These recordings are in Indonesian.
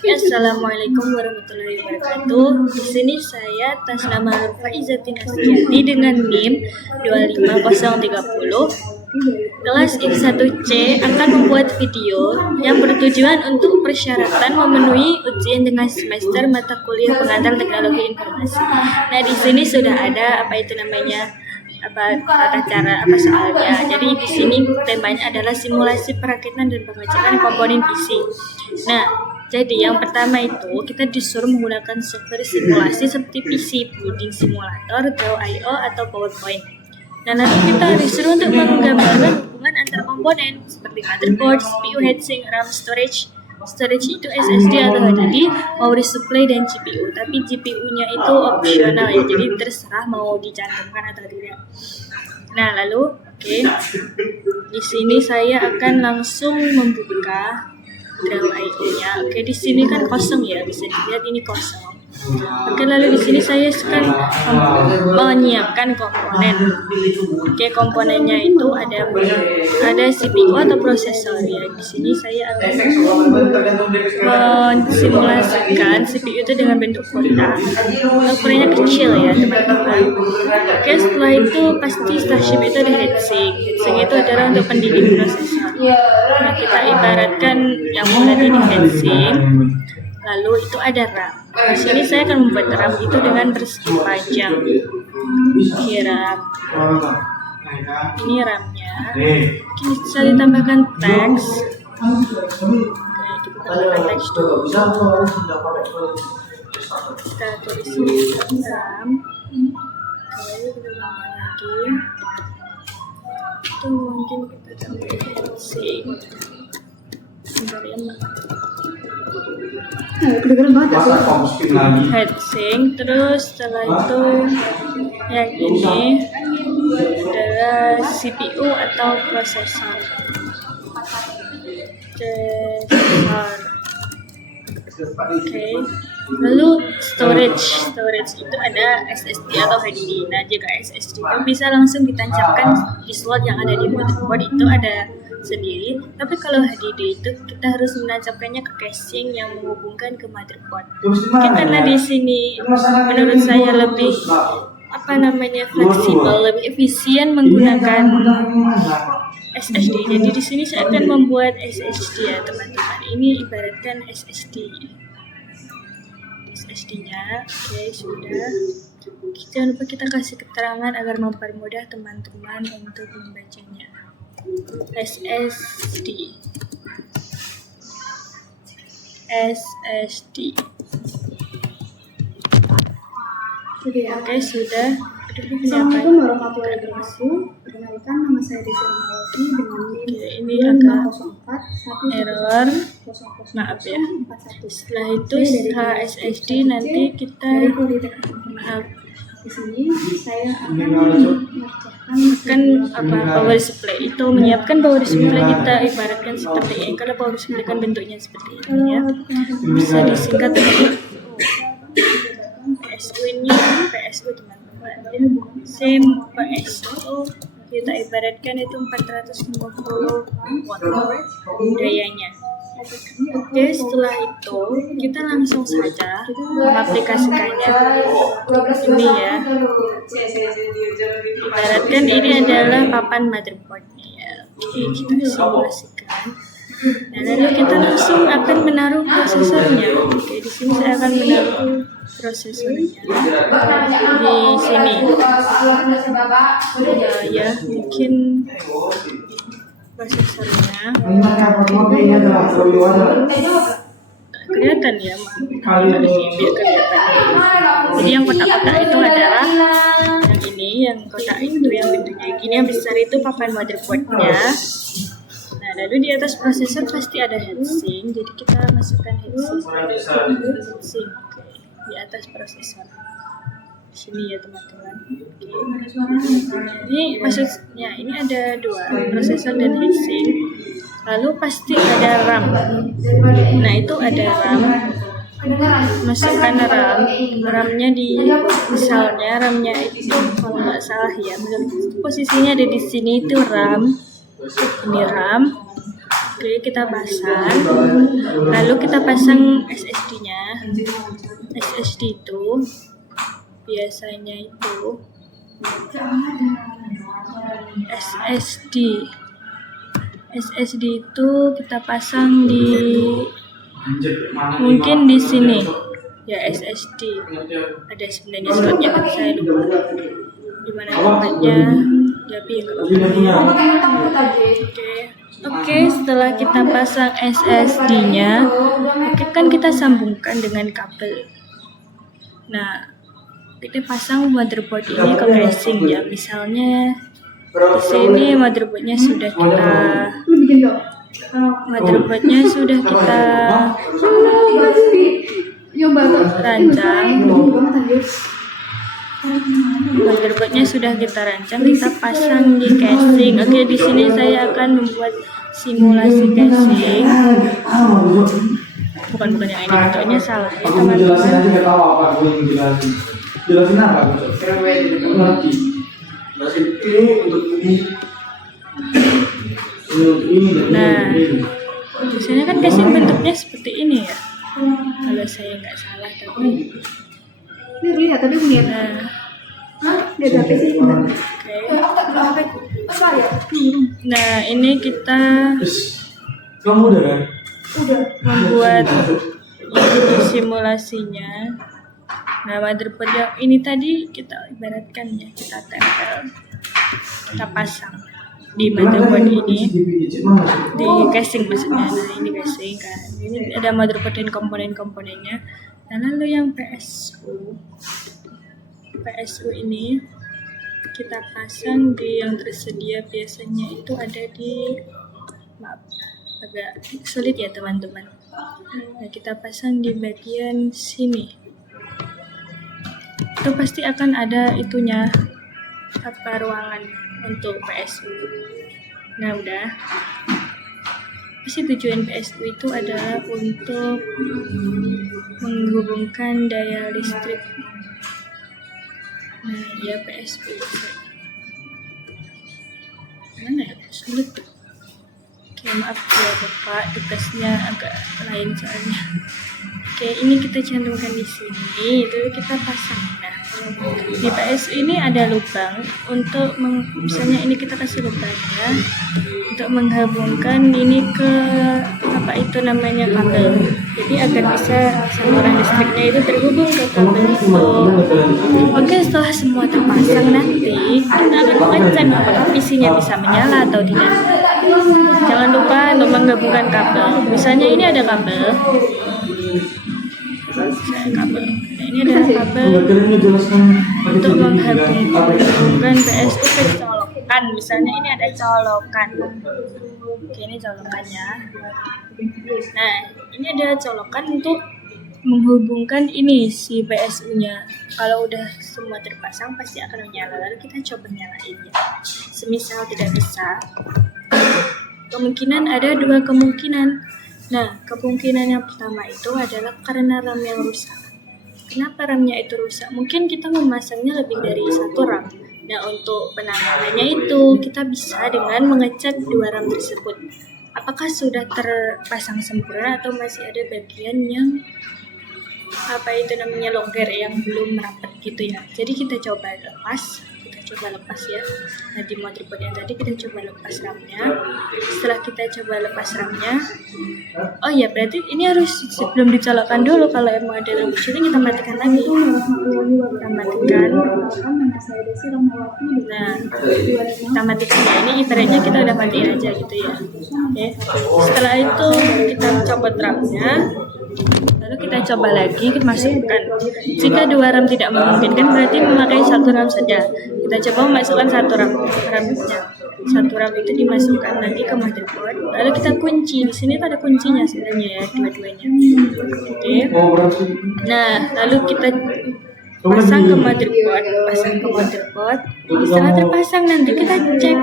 Assalamualaikum warahmatullahi wabarakatuh. Di sini saya atas nama Faizatin Astiati dengan NIM 25030. Kelas I1C akan membuat video yang bertujuan untuk persyaratan memenuhi ujian dengan semester mata kuliah pengantar teknologi informasi. Nah, di sini sudah ada tata cara soalnya. Jadi di sini temanya adalah simulasi perakitan dan pengecapan komponen PC. Nah, jadi yang pertama itu kita disuruh menggunakan software simulasi seperti PC, Pudding Simulator, Draw.io atau PowerPoint. Nah, nanti kita disuruh untuk menggambarkan hubungan antar komponen seperti motherboard, CPU, heatsink, RAM, storage. Storage itu SSD atau HDD, power supply dan GPU. Tapi GPU-nya itu opsional ya, jadi terserah mau dicantumkan atau tidak. Nah, lalu di sini saya akan langsung membuka Draw.io-nya. Di sini kan kosong ya, bisa dilihat ini kosong. Lalu di sini saya akan menyiapkan komponen. Komponennya itu ada CPU atau prosesor ya. Di sini saya akan mensimulasikan CPU itu dengan bentuk kotak. Ukurannya kecil ya, teman-teman. Setelah itu pasti Starship itu ada heatsink. Heatsink itu adalah untuk pendingin prosesor. Nah, kita ibaratkan yang mulai ini heatsink. Lalu itu ada RAM. Di sini saya akan membuat RAM itu dengan persegi panjang. Ini RAM-nya. Bisa ditambahkan teks. Kita tambahkan teks dulu. Kita tulis RAM. Lalu kita tambah lagi. Itu mungkin kita tambah heatsink. Bentar ya, heatsink. Terus setelah itu yang ini adalah CPU atau prosesor. Lalu storage itu ada SSD atau HDD. Nah, jika SSD itu bisa langsung ditancapkan di slot yang ada di motherboard, itu ada sendiri. Tapi kalau HDD itu kita harus menancapkannya ke casing yang menghubungkan ke motherboard. Mungkin karena di sini menurut saya lebih fleksibel, lebih efisien menggunakan SSD. Jadi di sini saya akan membuat SSD ya, teman-teman. Ini ibaratkan SSD-nya. Sudah. Jangan lupa kita kasih keterangan agar mempermudah teman-teman untuk membacanya. SSD. Sudah. Assalamualaikum warahmatullahi wabarakatuh. Perkenalkan, nama saya Rizal Malati dengan NIM ini agak 04 error. Maaf ya. Setelah itu SSD nanti kita di sini saya akan mengerjakan power supply itu menyiapkan power supply kita ibaratkan seperti ini. Kalau power supply kan bentuknya seperti ini ya, bisa disingkat dengan PSU teman-teman. SIM PSU kita ibaratkan itu 450 watt dayanya. Setelah itu kita langsung saja mengaplikasikannya. Ini ya, ibaratkan ini adalah papan motherboardnya ya. Kita simulasikan. Nah, lalu kita langsung akan menaruh prosesornya. Di sini saya akan menaruh prosesornya di sini. Ya, mungkin prosesornya kelihatan ya, harus biar kelihatan. Jadi yang kotak-kotak itu adalah yang ini, yang kotak itu yang bentuknya gini, yang besar itu papan motherboardnya. Nah, lalu di atas prosesor pasti ada heatsink, jadi kita masukkan heatsink di atas prosesor. Di sini ya, teman-teman. Ini maksudnya ini ada dua, prosesor dan heatsink. Lalu pasti ada RAM. Nah, itu ada RAM. Masukkan RAM-nya misalnya RAM-nya itu kalau nggak salah ya, posisinya ada di sini itu RAM. Ini RAM. Oke, kita pasang. Lalu kita pasang SSD-nya. SSD itu biasanya itu SSD itu kita pasang di mungkin di sini ya, SSD ada sebenarnya slotnya tapi saya lupa di mana tempatnya, tapi ya oke, setelah kita pasang SSD-nya, kan kita sambungkan dengan kabel. Nah, kita pasang motherboard ini ke casing ya, misalnya di sini motherboardnya sudah kita rancang, kita pasang di casing. Oke, di sini saya akan membuat simulasi casing. Bukan yang ini, bentuknya salah ya teman-teman. Jelasin apa? Nah, biasanya kan casing bentuknya seperti ini ya, kalau saya nggak salah. Tapi lihat tadi punya. Lihat HP sih. Nah, ini kita kamu udah kan? membuat simulasinya. Nah, motherboard yang ini tadi kita ibaratkan ya, kita tempel, kita pasang di motherboard ini, di casing maksudnya. Nah, ini casing kan, ini ada motherboard dan komponen-komponennya. Nah, lalu yang PSU ini kita pasang di yang tersedia, biasanya itu ada di, maaf agak sulit ya teman-teman. Nah, kita pasang di bagian sini. Itu pasti akan ada itunya, apa, ruangan untuk PSU. Nah, udah. Pasti tujuan PSU itu adalah untuk menghubungkan daya listrik. Nah, ya PSU. Mana ya? Sulit tuh. Oke, maaf ya Bapak, tugasnya agak lain soalnya. Oke, ini kita cantumkan di sini, itu kita pasang. Nah, di PSU ini ada lubang untuk misalnya ini kita kasih lubangnya untuk menghubungkan ini ke apa itu namanya, kabel. Jadi agar bisa saluran listriknya itu terhubung ke kabel itu. Oke, setelah semua terpasang nanti kita akan mengecek apakah PC-nya bisa menyala atau tidak. Jangan lupa untuk menggabungkan kabel. Misalnya ini ada kabel. Nah, ini ada kabel untuk menghubungkan PSU ke colokan. Misalnya ini ada colokan. Oke, ini colokannya. Nah, ini ada colokan untuk menghubungkan ini si PSU-nya. Kalau udah semua terpasang pasti akan menyala. Lalu kita coba nyalainnya. Semisal tidak bisa, kemungkinan ada dua kemungkinan. Nah, kemungkinan yang pertama itu adalah karena RAM yang rusak. Kenapa RAM-nya itu rusak? Mungkin kita memasangnya lebih dari satu RAM. Nah, untuk penanganannya itu kita bisa dengan mengecek dua RAM tersebut. Apakah sudah terpasang sempurna atau masih ada bagian yang apa itu namanya longgar yang belum merapat gitu ya. Jadi kita coba lepas ya. Nah, di motherboard yang tadi kita coba lepas RAM-nya. Setelah kita coba lepas RAM-nya, oh ya berarti ini harus sebelum dicolokkan dulu. Kalau emang ada troubleshooting kita matikan lagi. Kita matikan. Nah, kita matikan ya. Ini ibaratnya kita udah matiin aja gitu ya. Oke. Setelah itu kita copot RAM-nya. Lalu kita coba lagi, kita masukkan. Jika dua RAM tidak memungkinkan, berarti memakai satu RAM saja. Kita coba memasukkan satu RAM-nya. Satu RAM itu dimasukkan lagi ke motherboard. Lalu kita kunci. Di sini tuh ada kuncinya sebenarnya ya, dua-duanya. Oke. Nah, lalu kita pasang ke motherboard. Setelah terpasang nanti kita cek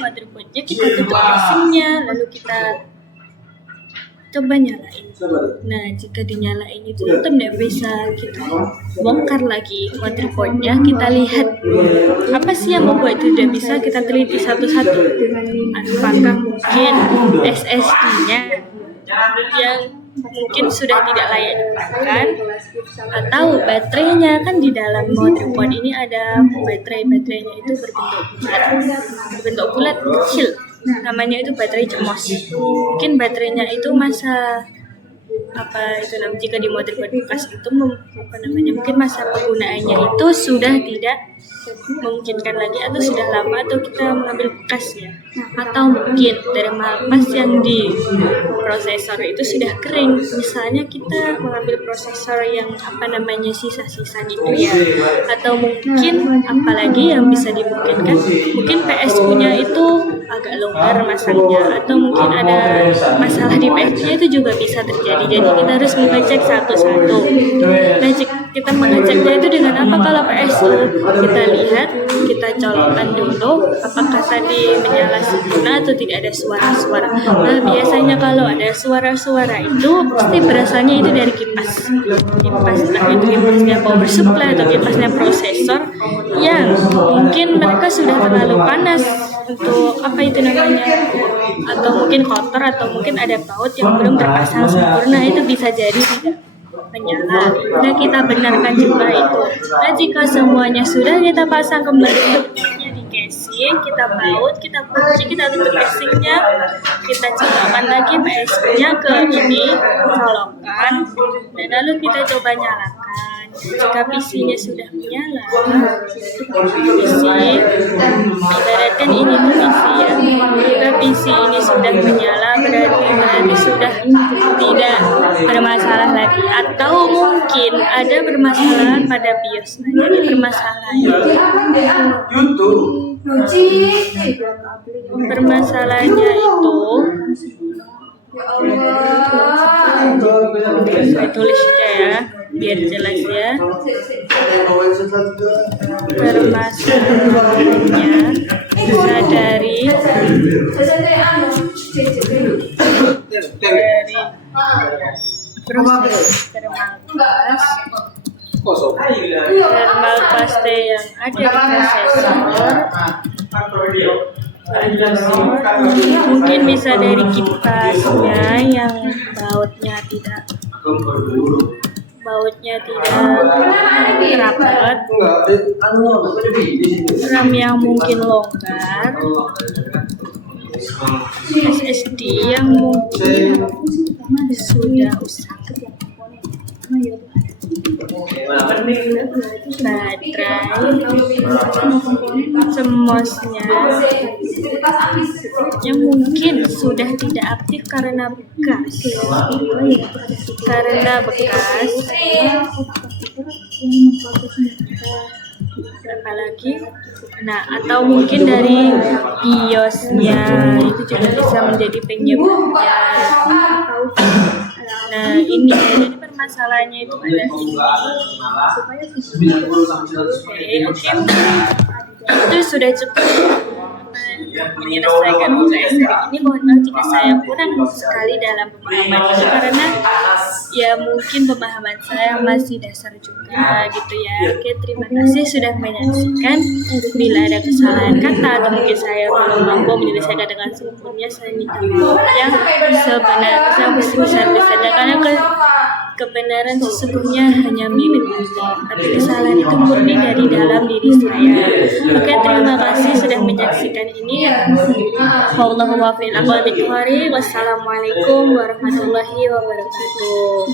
motherboardnya, kita tutup casingnya, lalu kita coba nyalain. Nah, jika dinyalain itu tetap tidak bisa kita bongkar lagi motherboardnya. Kita lihat apa sih yang membuat itu tidak bisa, kita teliti satu-satu. Apakah mungkin SSD-nya yang mungkin sudah tidak layak digunakan, atau baterainya. Kan di dalam motherboard ini ada baterainya itu berbentuk bulat kecil, namanya itu baterai CMOS. Mungkin baterainya itu jika di motherboard bekas itu mungkin masa penggunaannya itu sudah tidak memungkinkan lagi, atau sudah lama, atau kita mengambil bekasnya, atau mungkin dari pas yang di prosesor itu sudah kering. Misalnya kita mengambil prosesor yang sisa-sisa gitu ya, atau mungkin apalagi yang bisa dimungkinkan, mungkin PSU-nya itu agak longgar masangnya, atau mungkin ada masalah di PSU-nya itu juga bisa terjadi. Jadi kita harus mengecek satu-satu. Nah, kita mengeceknya itu dengan apa? Kalau PSU kita lihat, kita colokkan dulu apakah tadi menyala sempurna atau tidak ada suara-suara. Nah, biasanya kalau ada suara-suara itu pasti berasalnya itu dari kipas, entah itu kipasnya power supply atau kipasnya prosesor, yang mungkin mereka sudah terlalu panas untuk atau mungkin kotor, atau mungkin ada baut yang belum terpasang sempurna, itu bisa jadi tidak menyala. Nah, kita benarkan juga itu. Nah, jika semuanya sudah kita pasang kembali di casing, kita baut, kita kunci, kita tutup casingnya, kita colokkan lagi PSU-nya ke ini, colokkan, dan lalu kita coba nyalakan. Jika PC-nya sudah menyala, ibaratkan ini tuh PC ya. Jika PC ini sudah menyala, berarti sudah tidak bermasalah lagi, atau mungkin ada permasalahan pada BIOS. Nah, jadi permasalahannya itu saya tulis ya biar jelas ya. Permasalahannya bisa dari thermal paste yang ada di prosesor, mungkin bisa dari kipasnya yang bautnya tidak rapat, RAM yang mungkin longgar, SSD yang mungkin sudah usang, baterai, CMOS-nya yang mungkin sudah tidak aktif karena bekas, apalagi. Nah, atau mungkin dari BIOS-nya itu juga bisa menjadi penyebabnya. Nah, ini jadi permasalahannya itu ada ini. Oke. Itu sudah cukup menyelesaikan UTS hari ini. Mohon maaf jika saya kurang sekali dalam pemahaman ini, karena ya mungkin pemahaman saya masih dasar juga gitu ya. Oke, terima kasih sudah menyaksikan. Bila ada kesalahan kata atau mungkin saya belum mampu menyelesaikan dengan sempurna, saya minta maaf yang sebesar-besarnya, karena kebenaran sesungguhnya hanya milik Allah, tapi kesalahan itu murni dari dalam diri saya. Oke, terima kasih sudah menyaksikan ini. Wassalamualaikum warahmatullahi wabarakatuh.